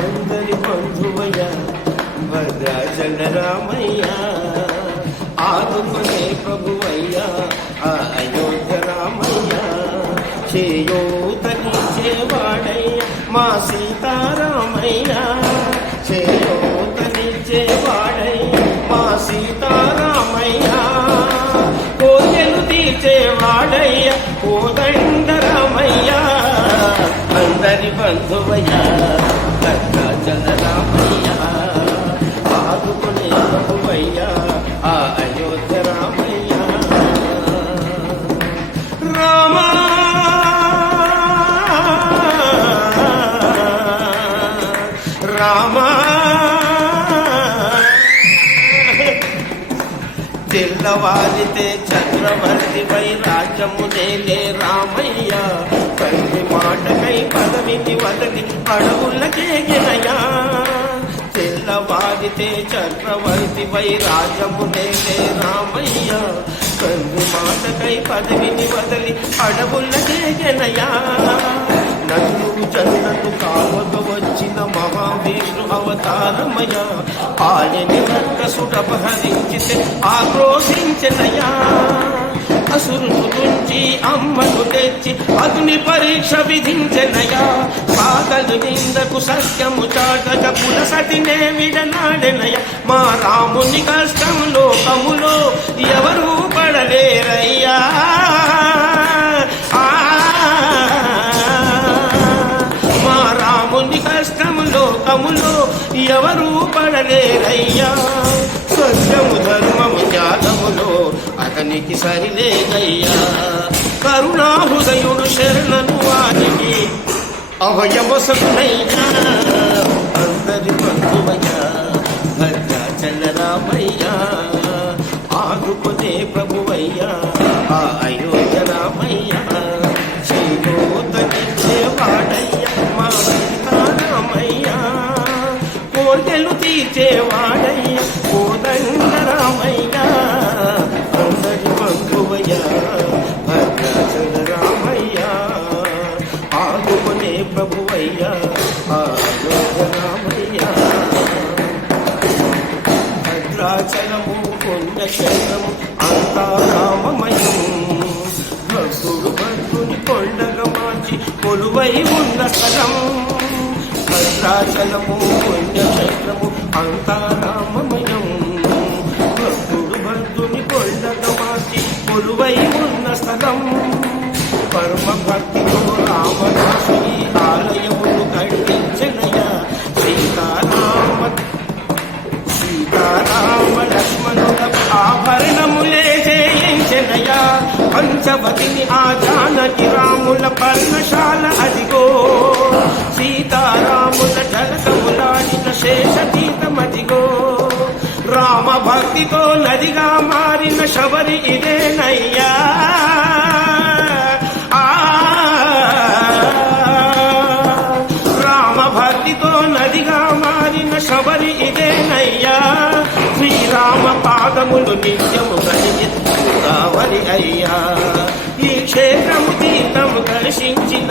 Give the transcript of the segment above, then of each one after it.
అందరి బంధువయ్య భద్రాచల రామయ్య ఆదుకునే ప్రభువయ్య అయోధ్య రామయ్య చేయూతనిచ్చేవాడయ్య మా సీతారామయ్య చేయూతనిచ్చేవాడయ్య మా సీతారామయ్య కోర్కెలు తీర్చేవాడయ్య కోదండ రామయ్య అందరి బంధువయ్య భద్రాచల రామయ్య ఆదుకునే ప్రభువయ్య అయోధ్య రామయ్య రామ రామ తెల్లవారితే చక్రవర్తి పై రాజ్యము నేలే రామయ్య తండ్రి మాటకై పదవిని వదలి అడవులకే గినయా తెల్లవారితే చక్రవర్తి పై రాజ్యము నేలే రామయ్య తండ్రి మాటకై పదవిని వదలి అడవులకే గినయా నన్ను జన్మను కావక వచ్చిన మహావిష్ణు అవతారమయ ఆయని రక్కసుడపహరించితే ఆక్రోశించనయా అసురును నుంచి అమ్మను తెచ్చి అగ్ని పరీక్ష విధించనయా సాగలు నిందకు సత్యము చాటక పులసతినే విడనాడెనయ మా రాముని కష్టం లోకములో ఎవరూ పడలేరయ్యా రాముని కష్టము లోకములో ఎవరూ పడలేరయ్యా సత్యము ధర్మము త్యాగములో అతనికి సరిలేదయ్యా కరుణాహృదయుడు శరణను వారికి అభయవసనయ్యా అందరి బంధువయ్య భద్రాచల రామయ్య ఆదుకునే ప్రభువయ్య అయోధ్య రామయ్య చేయూతనిచ్చేవాడయ్య మా సీతారామయ్య కోర్కెలు తీర్చేవాడయ్య కోదండ రామయ్య అందరి బంధువయ్య భద్రాచల రామయ్య ఆదుకునే ప్రభువయ్య అయోధ్య రామయ్య భద్రాచలము పుణ్యక్షేత్రము అంతా రామమయం భక్తుడు భక్తుని కొండగా మార్చి కొలువై ఉన్న స్థలం భద్రాచలము పుణ్యక్షేత్రము అంతా రామమయం భక్తుడు భక్తుని కొండగా మార్చి కొలువై ఉన్న స్థలం పరమ భక్తితో రామదాసుని ఆలయమును కట్టించనయ సీతారామ లక్ష్మణుల ఆభరణములే జయించనయా పంచవతిని ఆ జానకి రాముల పర్ణశాల అదిగో సీతారాముల జలకములాడిన శేషతీతమదిగో రామ భక్తితో నదిగా మారిన శబరి ఇదేనయ్యా రామ భక్తితో నదిగా మారిన శబరి ఇదేనయ్యా శ్రీరామ పాదములు నిత్యము కలిగి కావలి అయ్యా ఈ క్షేత్రము తీర్థము దర్శించిన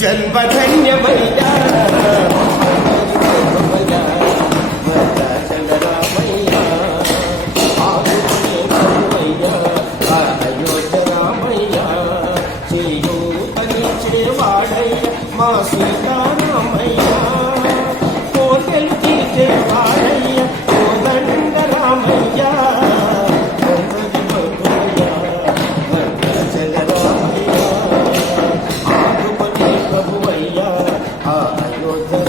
జన్మధన్యమయ్యా భద్రాచల రామయ్య ఆదుకునే ప్రభువయ్య అయోధ్య రామయ్య చేయూతనిచ్చేవాడయ్య మా సీతారామయ్య కోర్కెలు తీర్చేవాడయ్య కోదండ రామయ్య అందరి బంధువయ్య భద్రాచల రామయ్య ఆదుకునే ప్రభువయ్య అయోధ్య